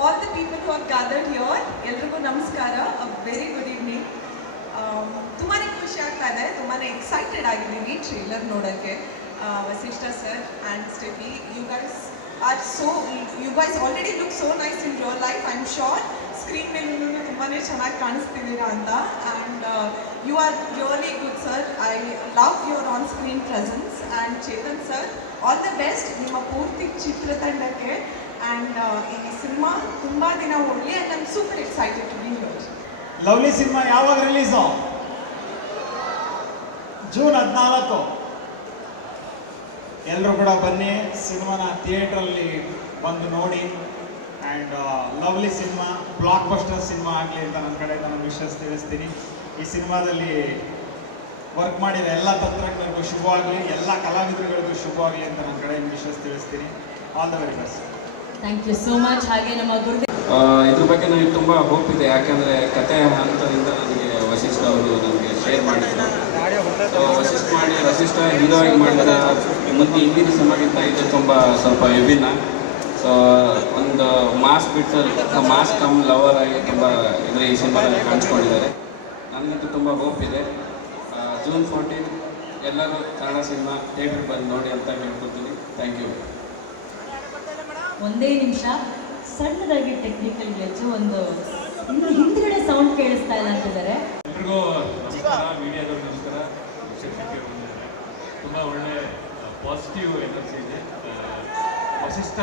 all the people who have gathered here, ಎಲ್ರಿಗೂ ನಮಸ್ಕಾರ. A very good evening. ತುಂಬಾನೇ ಖುಷಿ ಆಗ್ತಾ ಇದೆ, ತುಂಬಾನೇ ಎಕ್ಸೈಟೆಡ್ ಆಗಿದ್ದೀನಿ ಟ್ರೇಲರ್ ನೋಡೋಕ್ಕೆ. Vasishta sir and Steffi, you guys already look so nice in real life. I'm sure screen ಮೇಲೂ ತುಂಬಾನೇ ಚೆನ್ನಾಗಿ ಕಾಣಿಸ್ತಿದ್ದೀರಾ ಅಂತ. And you are really good sir. I love your on screen presence. and Chetan sir, all the best ನಿಮ್ಮ ಪೂರ್ತಿ ಚಿತ್ರತಂಡಕ್ಕೆ. And ಈ cinema ತುಂಬ ದಿನ ಓಡಲಿ. And I am super excited to be here. Lovely cinema ಯಾವಾಗ ರಿಲೀಸು? ಜೂನ್ 14. ಎಲ್ಲರೂ ಕೂಡ ಬನ್ನಿ, ಸಿನಿಮಾನ ಥಿಯೇಟ್ರಲ್ಲಿ ಬಂದು ನೋಡಿ. And Lovely cinema blockbuster cinema ಆಗಲಿ ಅಂತ ನನ್ನ ಕಡೆಯಿಂದ ನಾನು ವಿಶ್ವಾಸ ತಿಳಿಸ್ತೀನಿ. ಈ ಸಿನಿಮಾದಲ್ಲಿ ವರ್ಕ್ ಮಾಡಿದ ಎಲ್ಲ ತಂತ್ರಜ್ಞರಿಗೂ ಶುಭವಾಗಲಿ, ಎಲ್ಲ ಕಲಾವಿದರುಗಳಿಗೂ ಶುಭವಾಗಲಿ ಅಂತ ನನ್ನ ಕಡೆಯಿಂದ ವಿಶ್ವಾಸ ತಿಳಿಸ್ತೀನಿ. All the very best. Thank you so much. ಹಾಗೆ ನಮ್ಮ ಗುರುದೇವ್ ಇದ್ರ ಬಗ್ಗೆ ನನಗೆ ತುಂಬ ಹೋಪ್ ಇದೆ, ಯಾಕೆಂದರೆ ಕತೆ ಹಂತದಿಂದ ನನಗೆ ವಸಿಷ್ಠ ಅವರು ನನಗೆ ಶೇರ್ ಮಾಡಿದ್ರು. ವಸಿಷ್ಠ ಹೀರೋ ಆಗಿ ಮಾಡಿದ ಮುಂದೆ ಹಿಂದಿನ ಸಿನಿಮಾಗಿಂತ ಇದು ತುಂಬ ಸ್ವಲ್ಪ ವಿಭಿನ್ನ. ಸೊ ಒಂದು ಮಾಸ್ ಬಿಟ್ಟು ಮಾಸ್ ಕಮ್ ಲವರ್ ಆಗಿ ತುಂಬ ಇದ್ರೆ ಈ ಸಿನಿಮಾದಲ್ಲಿ ಕಾಣಿಸ್ಕೊಂಡಿದ್ದಾರೆ. ನನಗಂತೂ ತುಂಬ ಹೋಪ್ ಇದೆ. ಜೂನ್ 14 ಎಲ್ಲರೂ ಕನ್ನಡ ಸಿನಿಮಾ ಥಿಯೇಟ್ರಿಗೆ ಬಂದು ನೋಡಿ ಅಂತ ಹೇಳ್ಕೊಡ್ತೀನಿ. Thank you. ಒಂದೇ ನಿಮಿಷ, ಸಣ್ಣದಾಗಿ ಟೆಕ್ನಿಕಲ್ ಗ್ಲಿಚ್, ಒಂದು ಹಿಂದ್ಗಡೆ ಸೌಂಡ್ ಕೇಳಿಸ್ತಾ ಇಲ್ಲ ಅಂತಿದ್ದಾರೆ. ಎಲ್ರಿಗೂ ನಮಸ್ಕಾರ, ಮೀಡಿಯಾದವ್ರಿಗೆ ನಮಸ್ಕಾರ. ತುಂಬ ಒಳ್ಳೆ ಪಾಸಿಟಿವ್ ಎನರ್ಜಿ ಇದೆ. ವಸಿಷ್ಠ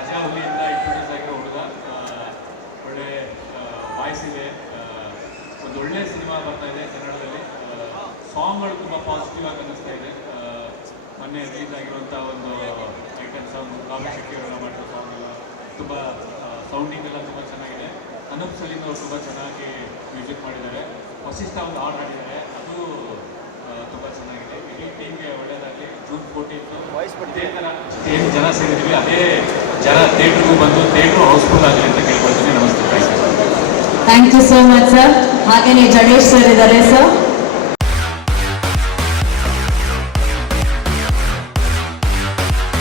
ಅಜಾ ಹುಲಿಯಿಂದ ಇಂಟ್ರೊಡ್ಯೂಸ್ ಆಗಿರೋ ಹುಡುಗ, ಒಳ್ಳೆ ವಾಯ್ಸ್ ಇದೆ. ಒಂದು ಒಳ್ಳೆ ಸಿನಿಮಾ ಬರ್ತಾ ಇದೆ ಕನ್ನಡದಲ್ಲಿ. ಸಾಂಗ್ಗಳು ತುಂಬ ಪಾಸಿಟಿವ್ ಆಗಿ ಅನ್ನಿಸ್ತಾ ಇದೆ. ಮೊನ್ನೆ ರಿಲೀಸ್ ಆಗಿರುವಂಥ ಒಂದು ಐಟಮ್ ಸಾಂಗ್, ಕಾವ್ಯ ಶೆಟ್ಟಿ ಅವರೆಲ್ಲ ಮಾಡಿರೋ ಸಾಂಗ್ ಎಲ್ಲ ತುಂಬ ಸೌಂಡಿಂಗ್ ಎಲ್ಲ ತುಂಬ ಚೆನ್ನಾಗಿದೆ. ಅನೂಪ್ ಸಲೀಂ ಅವರು ತುಂಬ ಚೆನ್ನಾಗಿ ಮ್ಯೂಸಿಕ್ ಮಾಡಿದ್ದಾರೆ. ವಸಿಷ್ಠ ಒಂದು ಹಾಡು ಹಾಡಿದ್ದಾರೆ, ಅದು ತುಂಬ ಚೆನ್ನಾಗಿದೆ. ಇಡೀ ಟೀಮ್ಗೆ ಒಳ್ಳೆಯದಾಗಲಿ. ಜೂನ್ 14 ಇದೇ ಥರ ಏನು ಜನ ಸೇರಿದ್ದೀವಿ, ಅದೇ ಜನ ಥಿಯೇಟ್ರಿಗೂ ಬಂದು ಥಿಯೇಟ್ರು ಹೌಸ್ಫುಲ್ ಆಗಲಿ ಅಂತ ಕೇಳ್ಕೊಳ್ತೀನಿ. ನಮಸ್ತೆ. Thank you so much sir. ಹಾಗೆಯೇ ಜಡೇಶ್ ಸರ್ ಇದ್ದಾರೆ ಸರ್.